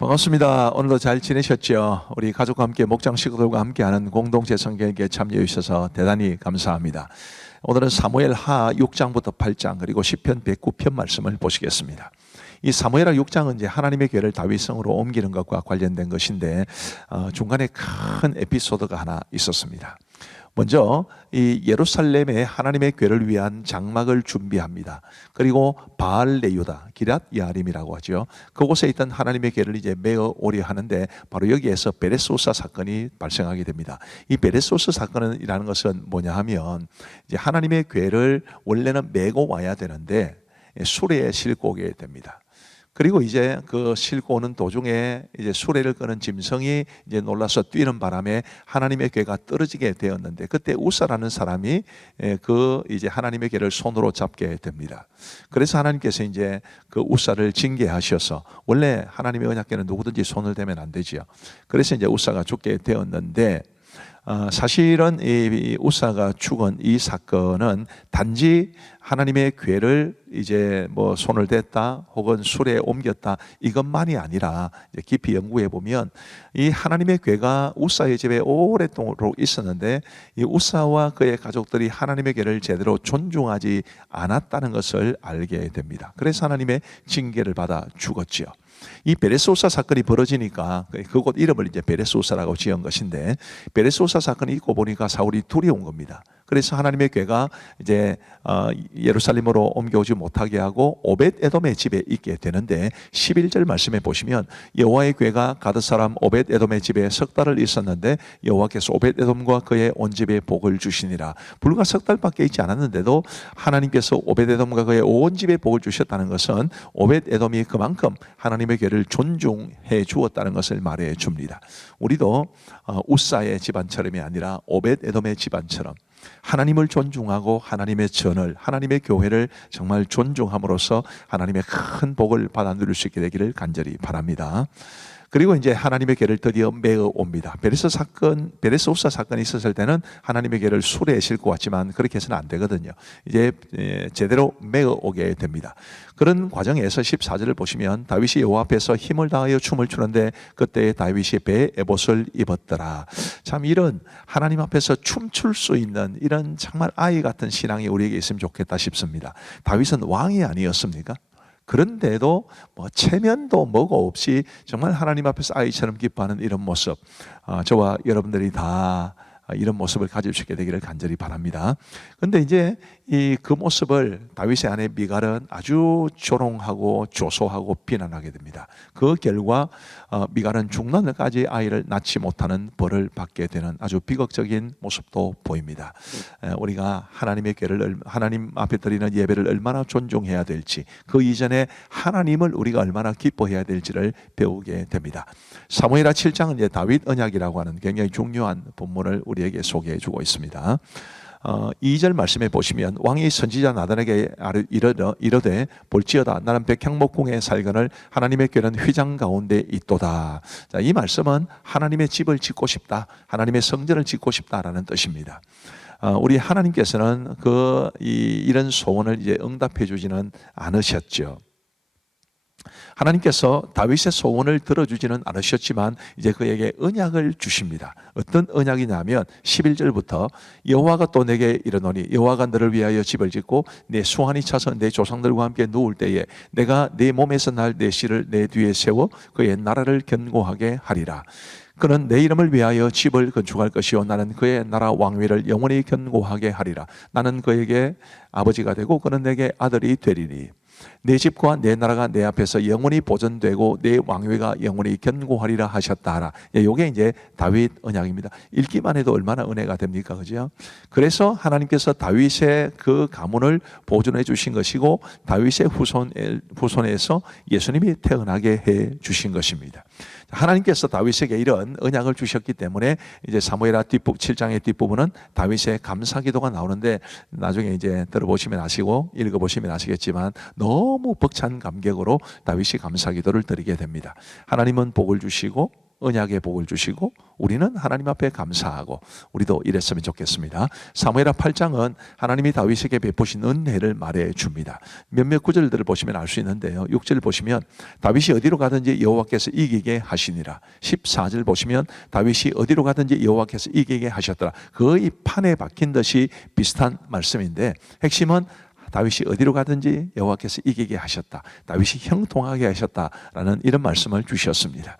반갑습니다. 오늘도 잘 지내셨죠? 우리 가족과 함께 목장 식구들과 함께하는 공동체 성경에 참여해 주셔서 대단히 감사합니다. 오늘은 사무엘 하 6장부터 8장 그리고 시편 109편 말씀을 보시겠습니다. 이 사무엘하 6장은 이제 하나님의 교회를 다윗성으로 옮기는 것과 관련된 것인데 중간에 큰 에피소드가 하나 있었습니다. 먼저 이 예루살렘에 하나님의 교회를 위한 장막을 준비합니다. 그리고 바알레유다, 기랏 야림이라고 하죠. 그곳에 있던 하나님의 교회를 이제 메어 오려 하는데 바로 여기에서 베레소사 사건이 발생하게 됩니다. 이 베레소사 사건이라는 것은 뭐냐 하면 이제 하나님의 교회를 원래는 메고 와야 되는데 수레에 싣고 오게 됩니다. 그리고 이제 그 싣고 오는 도중에 이제 수레를 끄는 짐승이 이제 놀라서 뛰는 바람에 하나님의 교회가 떨어지게 되었는데 그때 우사라는 사람이 그 이제 하나님의 교회를 손으로 잡게 됩니다. 그래서 하나님께서 이제 그 우사를 징계하셔서 원래 하나님의 언약궤는 누구든지 손을 대면 안 되지요. 그래서 이제 우사가 죽게 되었는데 사실은 이 우사가 죽은 이 사건은 단지 하나님의 교회를 이제 뭐 손을 댔다 혹은 수레에 옮겼다 이것만이 아니라 깊이 연구해 보면 이 하나님의 교회가 우사의 집에 오랫동안 있었는데 이 우사와 그의 가족들이 하나님의 교회를 제대로 존중하지 않았다는 것을 알게 됩니다. 그래서 하나님의 징계를 받아 죽었지요. 이 베레소사 사건이 벌어지니까 그곳 이름을 이제 베레소사라고 지은 것인데 베레소사 사건이 있고 보니까 사울이 두려운 겁니다. 그래서 하나님의 교회가 이제 예루살렘으로 옮겨오지 못하게 하고 오벳 에돔의 집에 있게 되는데 11절 말씀에 보시면 여호와의 교회가 가드 사람 오벳 에돔의 집에 석 달을 있었는데 여호와께서 오벳 에돔과 그의 온 집에 복을 주시니라. 불과 석 달밖에 있지 않았는데도 하나님께서 오벳 에돔과 그의 온 집에 복을 주셨다는 것은 오벳 에돔이 그만큼 하나님의 교회를 존중해 주었다는 것을 말해 줍니다. 우리도 우사의 집안처럼이 아니라 오벳 에돔의 집안처럼 하나님을 존중하고 하나님의 전을 하나님의 교회를 정말 존중함으로써 하나님의 큰 복을 받아 누릴 수 있게 되기를 간절히 바랍니다. 그리고 이제 하나님의 교회를 드디어 메어 옵니다. 베레소사 사건이 있었을 때는 하나님의 교회를 수레에 싣고 왔지만 그렇게 해서는 안 되거든요. 이제 제대로 메어 오게 됩니다. 그런 과정에서 14절을 보시면 다윗이 여호와 앞에서 힘을 다하여 춤을 추는데 그때 다윗이 배에 에봇을 입었더라. 참 이런 하나님 앞에서 춤출 수 있는 이런 정말 아이 같은 신앙이 우리에게 있으면 좋겠다 싶습니다. 다윗은 왕이 아니었습니까? 그런데도 뭐 체면도 뭐고 없이 정말 하나님 앞에서 아이처럼 기뻐하는 이런 모습, 저와 여러분들이 다 이런 모습을 가질 수 있게 되기를 간절히 바랍니다. 그런데 이제 그 모습을 다윗의 아내 미갈은 아주 조롱하고 조소하고 비난하게 됩니다. 그 결과 미갈은 중난까지 아이를 낳지 못하는 벌을 받게 되는 아주 비극적인 모습도 보입니다. 우리가 하나님의 교회를 하나님 앞에 드리는 예배를 얼마나 존중해야 될지 그 이전에 하나님을 우리가 얼마나 기뻐해야 될지를 배우게 됩니다. 사무엘하 7장은 이제 다윗 언약이라고 하는 굉장히 중요한 본문을 우리에게 소개해 주고 있습니다. 2절 말씀에 보시면 왕이 선지자 나단에게 이르되 볼지어다 나는 백향목궁에 살거늘 하나님의 교회는 휘장 가운데 있도다. 자, 이 말씀은 하나님의 집을 짓고 싶다, 하나님의 성전을 짓고 싶다라는 뜻입니다. 우리 하나님께서는 이런 소원을 이제 응답해 주지는 않으셨죠. 하나님께서 다윗의 소원을 들어주지는 않으셨지만 이제 그에게 언약을 주십니다. 어떤 언약이냐면 11절부터 여호와가 또 내게 이르노니 여호와가 너를 위하여 집을 짓고 내 수완이 차서 내 조상들과 함께 누울 때에 내가 내 몸에서 날 내 씨를 내 뒤에 세워 그의 나라를 견고하게 하리라. 그는 내 이름을 위하여 집을 건축할 것이요 나는 그의 나라 왕위를 영원히 견고하게 하리라. 나는 그에게 아버지가 되고 그는 내게 아들이 되리니 내 집과 내 나라가 내 앞에서 영원히 보존되고 내 왕위가 영원히 견고하리라 하셨다 하라. 이게 이제 다윗 언약입니다. 읽기만 해도 얼마나 은혜가 됩니까, 그죠? 그래서 하나님께서 다윗의 그 가문을 보존해 주신 것이고 다윗의 후손에서 예수님이 태어나게 해 주신 것입니다. 하나님께서 다윗에게 이런 언약을 주셨기 때문에 이제 사무엘하 7장의 뒷부분은 다윗의 감사기도가 나오는데 나중에 이제 들어보시면 아시고 읽어보시면 아시겠지만 너무 벅찬 감격으로 다윗이 감사기도를 드리게 됩니다. 하나님은 복을 주시고 언약의 복을 주시고 우리는 하나님 앞에 감사하고 우리도 이랬으면 좋겠습니다. 사무엘하 8장은 하나님이 다윗에게 베푸신 은혜를 말해 줍니다. 몇몇 구절들을 보시면 알 수 있는데요. 6절 보시면 다윗이 어디로 가든지 여호와께서 이기게 하시니라. 14절 보시면 다윗이 어디로 가든지 여호와께서 이기게 하셨더라. 거의 판에 박힌 듯이 비슷한 말씀인데 핵심은 다윗이 어디로 가든지 여호와께서 이기게 하셨다. 다윗이 형통하게 하셨다라는 이런 말씀을 주셨습니다.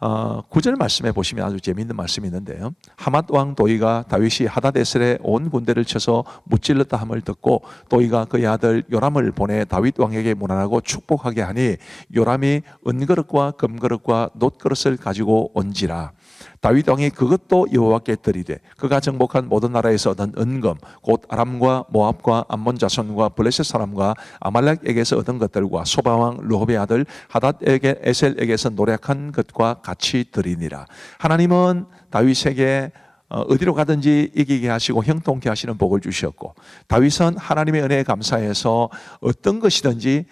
9절 말씀에 보시면 아주 재미있는 말씀이 있는데요. 하맛 왕 도이가 다윗이 하다데셀에 온 군대를 쳐서 무찔렀다 함을 듣고 도이가 그의 아들 요람을 보내 다윗 왕에게 문안하고 축복하게 하니 요람이 은그릇과 금그릇과 놋그릇을 가지고 온지라. 다윗 왕이 그것도 여호와께 드리되 그가 정복한 모든 나라에서 얻은 은금 곧 아람과 모압과 암몬 자손과 블레셋 사람과 아말렉에게서 얻은 것들과 소바 왕 르홉의 아들 하닷에게 에셀에게서 노력한 것과 같이 드리니라. 하나님은 다윗에게 어디로 가든지 이기게 하시고 형통케 하시는 복을 주셨고 다윗은 하나님의 은혜에 감사해서 어떤 것이든지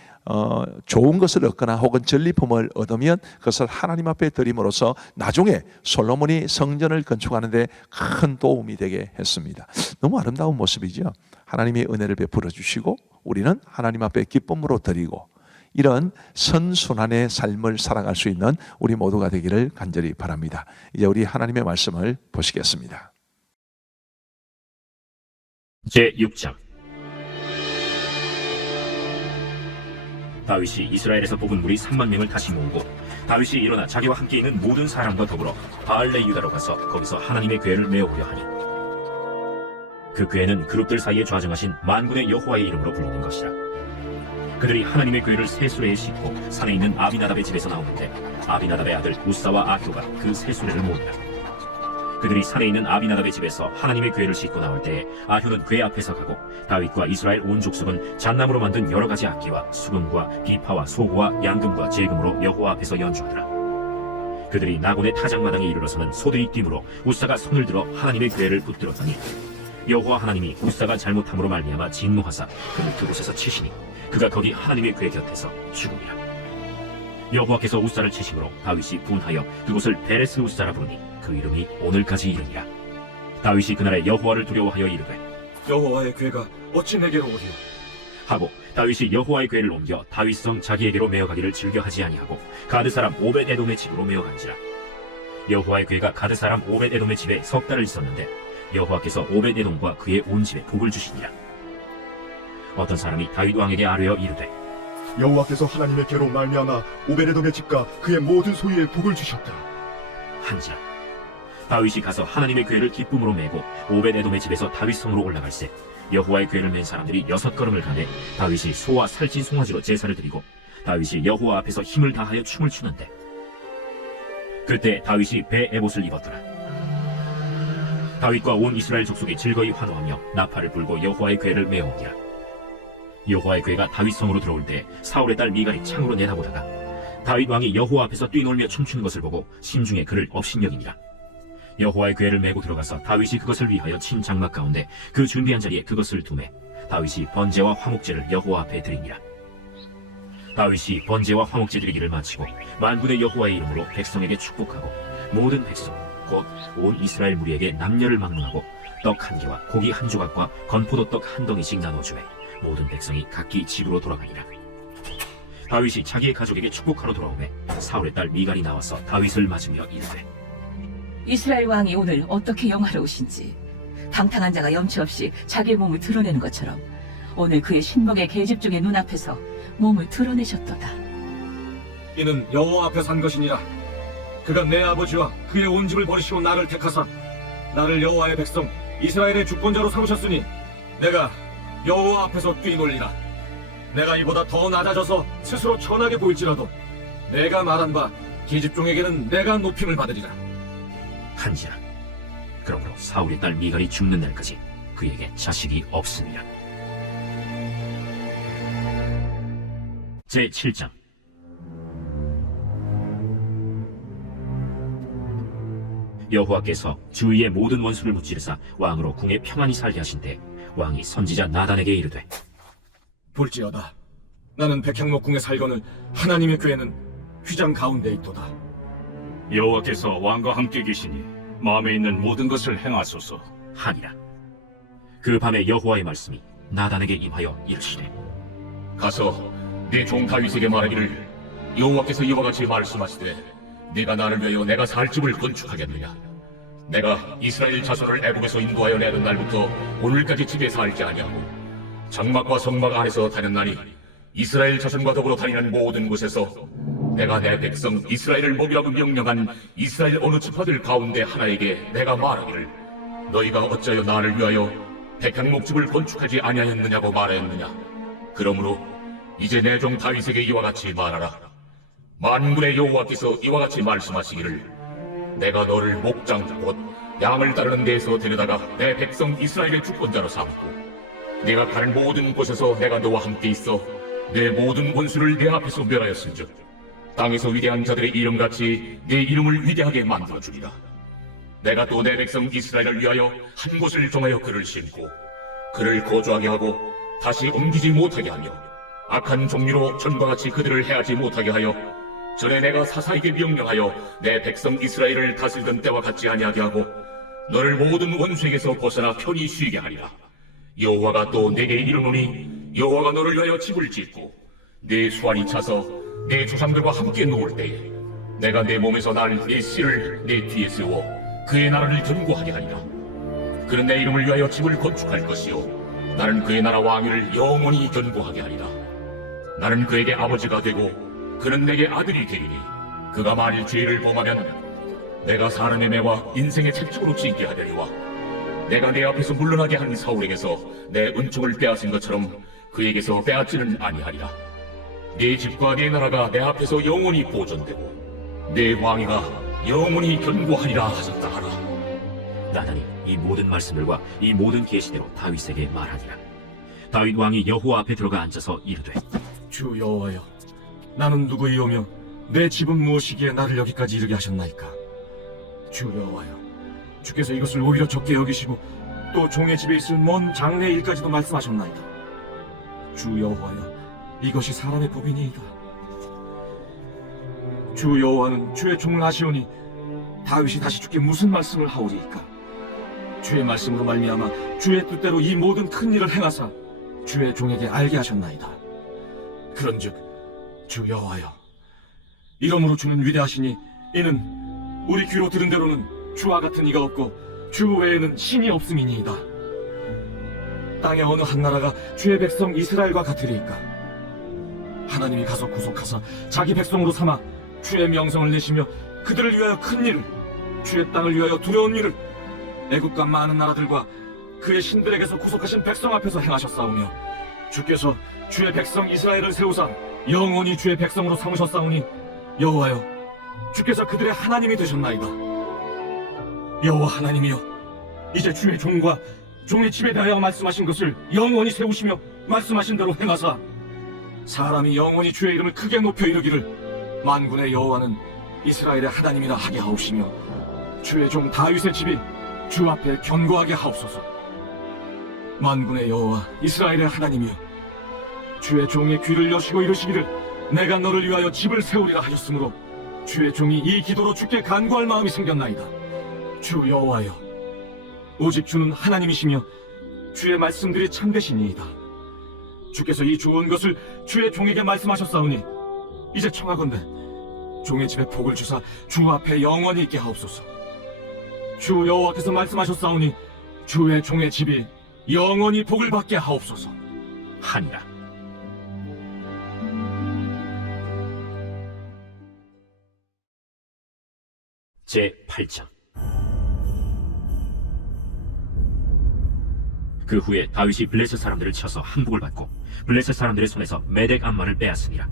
좋은 것을 얻거나 혹은 전리품을 얻으면 그것을 하나님 앞에 드림으로써 나중에 솔로몬이 성전을 건축하는데 큰 도움이 되게 했습니다. 너무 아름다운 모습이죠. 하나님의 은혜를 베풀어 주시고 우리는 하나님 앞에 기쁨으로 드리고 이런 선순환의 삶을 살아갈 수 있는 우리 모두가 되기를 간절히 바랍니다. 이제 우리 하나님의 말씀을 보시겠습니다. 제6장 다윗이 이스라엘에서 뽑은 무리 3만 명을 다시 모으고 다윗이 일어나 자기와 함께 있는 모든 사람과 더불어 바알레 유다로 가서 거기서 하나님의 궤를 메어오려 하니 그 궤는 그룹들 사이에 좌정하신 만군의 여호와의 이름으로 불리는 것이라. 그들이 하나님의 궤를 새 수레에 싣고 산에 있는 아비나답의 집에서 나오는데 아비나답의 아들 우사와 아효가 그 새 수레를 모으니라. 그들이 산에 있는 아비나답의 집에서 하나님의 궤를 싣고 나올 때에 아효는 궤 앞에서 가고 다윗과 이스라엘 온 족속은 잣나무로 만든 여러 가지 악기와 수금과 비파와 소고와 양금과 제금으로 여호와 앞에서 연주하더라. 그들이 나곤의 타작마당에 이르러서는 소들이 뛰므로 우사가 손을 들어 하나님의 궤를 붙들었더니 여호와 하나님이 우사가 잘못함으로 말미암아 진노하사 그를 그곳에서 치시니 그가 거기 하나님의 궤 곁에서 죽음이라. 여호와께서 우사를 치심으로 다윗이 분하여 그곳을 베레스 우사라 부르니 그 이름이 오늘까지 이르니라. 다윗이 그날에 여호와를 두려워하여 이르되 여호와의 궤가 어찌 내게로 오리요? 하고 다윗이 여호와의 궤를 옮겨 다윗성 자기에게로 메어가기를 즐겨하지 아니하고 가드 사람 오벳 에돔의 집으로 메어간지라. 여호와의 궤가 가드 사람 오벳 에돔의 집에 석 달을 있었는데 여호와께서 오벳 에돔과 그의 온 집에 복을 주시니라. 어떤 사람이 다윗 왕에게 아뢰어 이르되 여호와께서 하나님의 궤로 말미암아 오베데돔의 집과 그의 모든 소유에 복을 주셨다 한지라. 다윗이 가서 하나님의 궤를 기쁨으로 메고 오벳 에돔의 집에서 다윗성으로 올라갈새 여호와의 궤를 맨 사람들이 6걸음을 가매 다윗이 소와 살찐 송아지로 제사를 드리고 다윗이 여호와 앞에서 힘을 다하여 춤을 추는데 그때 다윗이 배 에봇을 입었더라. 다윗과 온 이스라엘 족속이 즐거이 환호하며 나팔을 불고 여호와의 궤를 메어오니라. 여호와의 궤가 다윗성으로 들어올 때 사울의 딸 미갈이 창으로 내다보다가 다윗 왕이 여호와 앞에서 뛰놀며 춤추는 것을 보고 심중에 그를 업신여기니라. 여호와의 궤를 메고 들어가서 다윗이 그것을 위하여 친 장막 가운데 그 준비한 자리에 그것을 두매 다윗이 번제와 화목제를 여호와 앞에 드리니라. 다윗이 번제와 화목제 드리기를 마치고 만군의 여호와의 이름으로 백성에게 축복하고 모든 백성 곧 온 이스라엘 무리에게 남녀를 막론하고 떡 1개와 고기 1조각과 건포도떡 1덩이씩 나눠주매 모든 백성이 각기 집으로 돌아가니라. 다윗이 자기의 가족에게 축복하러 돌아오매 사울의 딸 미갈이 나와서 다윗을 맞으며 이르되 이스라엘 왕이 오늘 어떻게 영화로우신지 방탕한 자가 염치 없이 자기의 몸을 드러내는 것처럼 오늘 그의 신복의 계집중의 눈앞에서 몸을 드러내셨도다. 이는 여호와 앞에 산 것이니라. 그가 내 아버지와 그의 온 집을 버리시고 나를 택하사 나를 여호와의 백성 이스라엘의 주권자로 삼으셨으니 내가 여호와 앞에서 뛰놀리라. 내가 이보다 더 낮아져서 스스로 천하게 보일지라도 내가 말한 바 계집종에게는 내가 높임을 받으리라. 한지라. 그러므로 사울의 딸 미갈이 죽는 날까지 그에게 자식이 없으니라. 제7장 여호와께서 주위의 모든 원수를 무찌르사 왕으로 궁에 평안히 살게 하신대 왕이 선지자 나단에게 이르되 볼지어다 나는 백향목궁에 살거늘 하나님의 궤는 휘장 가운데 있도다. 여호와께서 왕과 함께 계시니 마음에 있는 모든 것을 행하소서. 하니라. 그 밤에 여호와의 말씀이 나단에게 임하여 이르시되 가서 내 종 다윗에게 말하기를 여호와께서 이와 같이 말씀하시되 네가 나를 위하여 내가 살 집을 건축하겠느냐. 내가 이스라엘 자손을 애굽에서 인도하여 내던 날부터 오늘까지 집에 살지 아니하고 장막과 성막 안에서 다녔나니 이스라엘 자손과 더불어 다니는 모든 곳에서 내가 내 백성 이스라엘을 먹이라고 명령한 이스라엘 어느 지파들 가운데 하나에게 내가 말하기를 너희가 어찌하여 나를 위하여 백향 목집을 건축하지 아니하였느냐고 말하였느냐. 그러므로 이제 내 종 다윗에게 이와 같이 말하라. 만군의 여호와께서 이와 같이 말씀하시기를 내가 너를 목장 곧 양을 따르는 데에서 데려다가 내 백성 이스라엘의 주권자로 삼고 내가 가는 모든 곳에서 내가 너와 함께 있어 내 모든 원수를 내 앞에서 멸하였은즉 땅에서 위대한 자들의 이름같이 내 이름을 위대하게 만들어주리라. 내가 또 내 백성 이스라엘을 위하여 한 곳을 정하여 그를 심고 그를 거주하게 하고 다시 옮기지 못하게 하며 악한 종류로 전과 같이 그들을 해하지 못하게 하여 전에 내가 사사에게 명령하여 내 백성 이스라엘을 다스리던 때와 같지 아니하게 하고 너를 모든 원수에게서 벗어나 편히 쉬게 하리라. 여호와가 또 내게 이르노니 여호와가 너를 위하여 집을 짓고 내 수완이 차서 내 조상들과 함께 놓을 때에 내가 내 몸에서 날 내 씨를 내 뒤에 세워 그의 나라를 견고하게 하리라. 그는 내 이름을 위하여 집을 건축할 것이요 나는 그의 나라 왕위를 영원히 견고하게 하리라. 나는 그에게 아버지가 되고 그는 내게 아들이 되리니 그가 만일 죄를 범하면 내가 사람의 매와 인생의 채찍으로 징계 하려니와 내가 내 앞에서 물러나게 한 사울에게서 내 은총을 빼앗은 것처럼 그에게서 빼앗지는 아니하리라. 네 집과 네 나라가 내 앞에서 영원히 보존되고 내 왕위가 영원히 견고하리라 하셨다 하라. 나단이 이 모든 말씀들과 이 모든 계시대로 다윗에게 말하니라. 다윗 왕이 여호와 앞에 들어가 앉아서 이르되 주 여호와여, 나는 누구이오며 내 집은 무엇이기에 나를 여기까지 이르게 하셨나이까. 주 여호와여, 주께서 이것을 오히려 적게 여기시고 또 종의 집에 있을 먼 장래 일까지도 말씀하셨나이다. 주 여호와여, 이것이 사람의 법이니이다. 주 여호와는 주의 종을 아시오니 다윗이 다시 주께 무슨 말씀을 하오리이까. 주의 말씀으로 말미암아 주의 뜻대로 이 모든 큰 일을 행하사 주의 종에게 알게 하셨나이다. 그런즉 주 여호와여, 이러므로 주는 위대하시니 이는 우리 귀로 들은 대로는 주와 같은 이가 없고 주 외에는 신이 없음이니이다. 땅의 어느 한 나라가 주의 백성 이스라엘과 같으리이까. 하나님이 가서 구속하사 자기 백성으로 삼아 주의 명성을 내시며 그들을 위하여 큰 일을, 주의 땅을 위하여 두려운 일을 애국과 많은 나라들과 그의 신들에게서 구속하신 백성 앞에서 행하셨사오며 주께서 주의 백성 이스라엘을 세우사 영원히 주의 백성으로 삼으셨사오니 여호와여, 주께서 그들의 하나님이 되셨나이다. 여호와 하나님이여, 이제 주의 종과 종의 집에 대하여 말씀하신 것을 영원히 세우시며 말씀하신 대로 행하사 사람이 영원히 주의 이름을 크게 높여 이르기를 만군의 여호와는 이스라엘의 하나님이라 하게 하옵시며 주의 종 다윗의 집이 주 앞에 견고하게 하옵소서. 만군의 여호와 이스라엘의 하나님이여, 주의 종의 귀를 여시고 이르시기를 내가 너를 위하여 집을 세우리라 하셨으므로 주의 종이 이 기도로 주께 간구할 마음이 생겼나이다. 주 여호와여, 오직 주는 하나님이시며 주의 말씀들이 참되시니이다. 주께서 이 좋은 것을 주의 종에게 말씀하셨사오니 이제 청하건대 종의 집에 복을 주사 주 앞에 영원히 있게 하옵소서. 주 여호와께서 말씀하셨사오니 주의 종의 집이 영원히 복을 받게 하옵소서. 하니라. 제 8장. 그 후에 다윗이 블레셋 사람들을 쳐서 항복을 받고 블레셋 사람들의 손에서 메덱 암마를 빼앗으니라.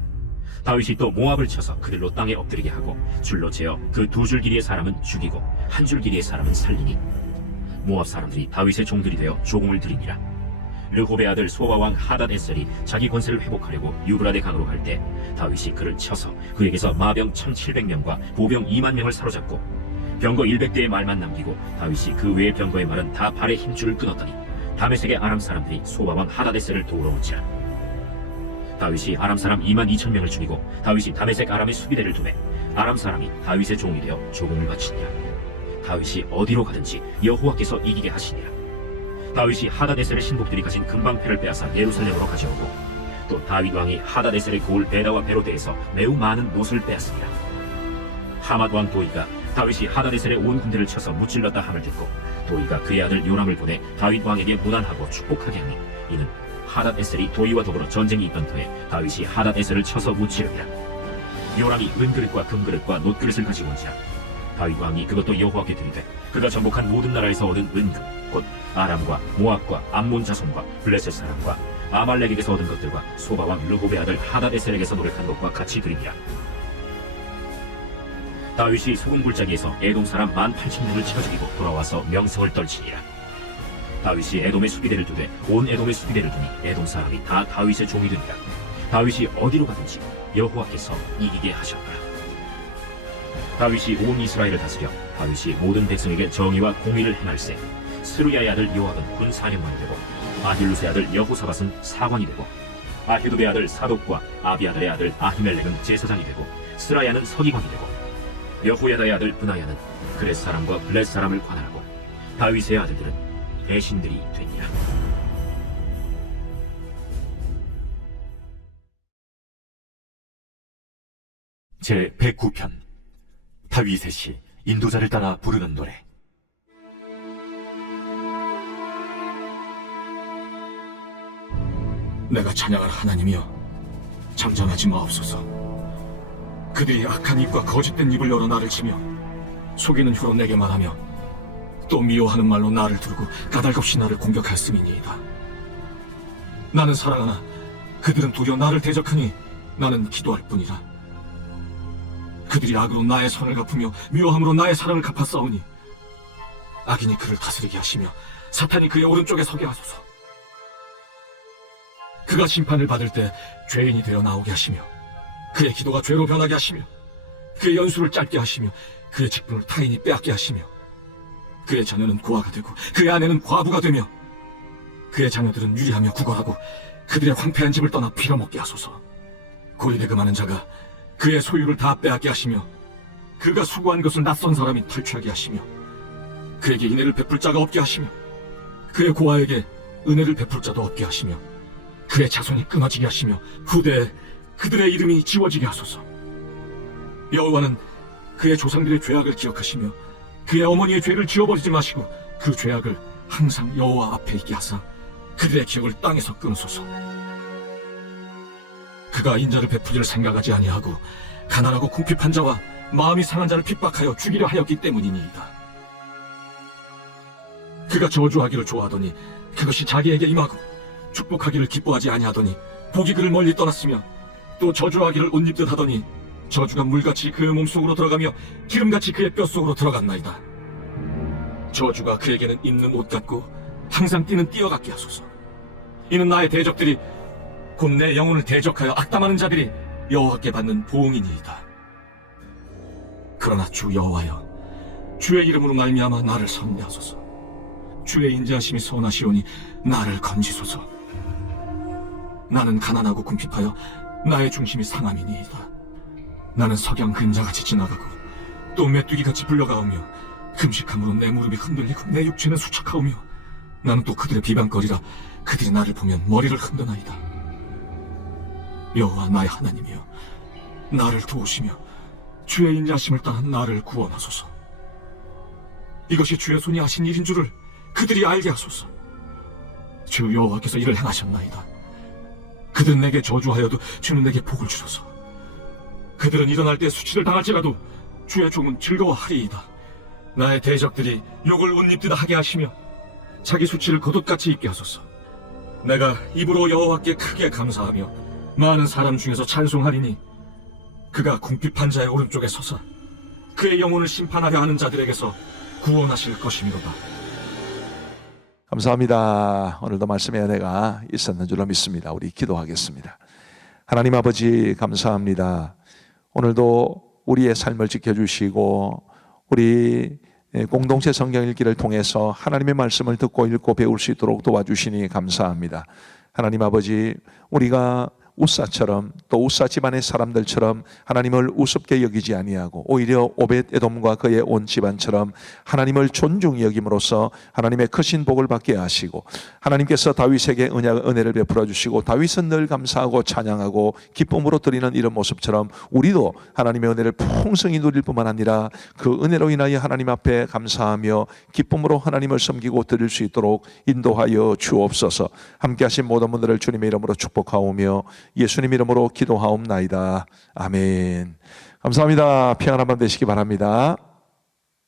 다윗이 또 모압을 쳐서 그들로 땅에 엎드리게 하고 줄로 재어 그 두 줄 길이의 사람은 죽이고 한 줄 길이의 사람은 살리니 모압 사람들이 다윗의 종들이 되어 조공을 들이니라. 르홉의 아들 소바 왕 하닷에셀이 자기 권세를 회복하려고 유브라데 강으로 갈 때 다윗이 그를 쳐서 그에게서 마병 1700명과 보병 2만 명을 사로잡고 병거 100대의 말만 남기고 다윗이 그 외의 병거의 말은 다 발의 힘줄을 끊었더니 다메섹의 아람 사람들이 소바 왕 하닷에셀을 도우러 온지라. 다윗이 아람 사람 2만 2천 명을 죽이고 다윗이 다메섹 아람의 수비대를 두매 아람 사람이 다윗의 종이 되어 조공을 바치니라. 다윗이 어디로 가든지 여호와께서 이기게 하시니라. 다윗이 하다데셀의 신복들이 가진 금방패를 빼앗아 예루살렘으로 가져오고 또 다윗 왕이 하다데셀의 고을 베다와 베로데에서 매우 많은 못을 빼앗습니다. 하맛 왕 도이가 다윗이 하다데셀의 온 군대를 쳐서 무찔렀다 함을 듣고 도이가 그의 아들 요람을 보내 다윗 왕에게 문안하고 축복하게 하니 이는 하닷에셀이 도이와 더불어 전쟁이 있던 터에 다윗이 하닷에셀을 쳐서 무찌르니라. 요람이 은그릇과 금그릇과 놋그릇을 가지고 온지라. 다윗 왕이 그것도 여호와께 드리되 그가 정복한 모든 나라에서 얻은 은금 곧 아람과 모압과 암몬 자손과 블레셋 사람과 아말렉에게서 얻은 것들과 소바 왕 르홉의 아들 하닷에셀에게서 노력한 것과 같이 드리니라. 다윗이 소금 골짜기에서 에돔 사람 18,000명을 치러 죽이고 돌아와서 명성을 떨치니라. 다윗이 에돔의 수비대를 두되 온 에돔의 수비대를 두니 에돔 사람이 다 다윗의 종이 되니라. 다윗이 어디로 가든지 여호와께서 이기게 하셨더라. 다윗이 온 이스라엘을 다스려 다윗이 모든 백성에게 정의와 공의를 행할세 스루야의 아들 요압은 군 사령관이 되고 아힐루스의 아들 여호사밧은 사관이 되고 아히두베의 아들 사독과 아비아달의 아들 아히멜렉은 제사장이 되고 스라야는 서기관이 되고 여호야다의 아들 브나야는 그렛 사람과 블렛 사람을 관할하고 다윗의 아들들은 대신들이 되니라. 제 109편 다윗의 시 인도자를 따라 부르는 노래. 내가 찬양할 하나님이여, 잠잠하지 마옵소서. 그들이 악한 입과 거짓된 입을 열어 나를 치며 속이는 혀로 내게 말하며 또 미워하는 말로 나를 두르고 까닭없이 나를 공격하였음이니이다. 나는 사랑하나 그들은 도리어 나를 대적하니 나는 기도할 뿐이라. 그들이 악으로 나의 선을 갚으며 미워함으로 나의 사랑을 갚아싸우니 악인이 그를 다스리게 하시며 사탄이 그의 오른쪽에 서게 하소서. 그가 심판을 받을 때 죄인이 되어 나오게 하시며 그의 기도가 죄로 변하게 하시며 그의 연수를 짧게 하시며 그의 직분을 타인이 빼앗게 하시며 그의 자녀는 고아가 되고 그의 아내는 과부가 되며 그의 자녀들은 유리하며 구걸하고 그들의 황폐한 집을 떠나 빌어먹게 하소서. 고리대금하는 자가 그의 소유를 다 빼앗게 하시며 그가 수고한 것을 낯선 사람이 탈취하게 하시며 그에게 인애를 베풀 자가 없게 하시며 그의 고아에게 은혜를 베풀 자도 없게 하시며 그의 자손이 끊어지게 하시며 후대에 그들의 이름이 지워지게 하소서. 여호와는 그의 조상들의 죄악을 기억하시며 그의 어머니의 죄를 지워버리지 마시고 그 죄악을 항상 여호와 앞에 있게 하사 그들의 기억을 땅에서 끊으소서. 그가 인자를 베풀이를 생각하지 아니하고 가난하고 궁핍한 자와 마음이 상한 자를 핍박하여 죽이려 하였기 때문이니이다. 그가 저주하기를 좋아하더니 그것이 자기에게 임하고 축복하기를 기뻐하지 아니하더니 복이 그를 멀리 떠났으며 또 저주하기를 옷 입듯 하더니 저주가 물같이 그의 몸속으로 들어가며 기름같이 그의 뼛속으로 들어갔나이다. 저주가 그에게는 입는 옷 같고 항상 뛰는 띠와 같게 하소서. 이는 나의 대적들이 곧 내 영혼을 대적하여 악담하는 자들이 여호와께 받는 보응이니이다. 그러나 주 여호와여, 주의 이름으로 말미암아 나를 선대하소서. 주의 인자하심이 선하시오니 나를 건지소서. 나는 가난하고 궁핍하여 나의 중심이 상함이니이다. 나는 석양 그림자같이 지나가고 또 메뚜기같이 불려가오며 금식함으로 내 무릎이 흔들리고 내 육체는 수척하오며 나는 또 그들의 비방거리라 그들이 나를 보면 머리를 흔드나이다. 여호와 나의 하나님이여, 나를 도우시며 주의 인자하심을 따라 나를 구원하소서. 이것이 주의 손이 하신 일인 줄을 그들이 알게 하소서. 주 여호와께서 이를 행하셨나이다. 그들은 내게 저주하여도 주는 내게 복을 주소서. 그들은 일어날 때 수치를 당할지라도 주의 종은 즐거워하리이다. 나의 대적들이 욕을 옷 입듯 하게 하시며 자기 수치를 겉옷같이 입게 하소서. 내가 입으로 여호와께 크게 감사하며 많은 사람 중에서 찬송하리니 그가 궁핍한 자의 오른쪽에 서서 그의 영혼을 심판하려 하는 자들에게서 구원하실 것이미로다. 감사합니다. 오늘도 말씀의 은혜가 있었는 줄로 믿습니다. 우리 기도하겠습니다. 하나님 아버지 감사합니다. 오늘도 우리의 삶을 지켜주시고 우리 공동체 성경 읽기를 통해서 하나님의 말씀을 듣고 읽고 배울 수 있도록 도와주시니 감사합니다. 하나님 아버지, 우리가 우사처럼 또 우사 집안의 사람들처럼 하나님을 우습게 여기지 아니하고 오히려 오벳에돔과 그의 온 집안처럼 하나님을 존중히 여김으로써 하나님의 크신 복을 받게 하시고 하나님께서 다윗에게 은혜를 베풀어 주시고 다윗은 늘 감사하고 찬양하고 기쁨으로 드리는 이런 모습처럼 우리도 하나님의 은혜를 풍성히 누릴 뿐만 아니라 그 은혜로 인하여 하나님 앞에 감사하며 기쁨으로 하나님을 섬기고 드릴 수 있도록 인도하여 주옵소서. 함께 하신 모든 분들을 주님의 이름으로 축복하오며 예수님 이름으로 기도하옵나이다. 아멘. 감사합니다. 평안한 밤 되시기 바랍니다.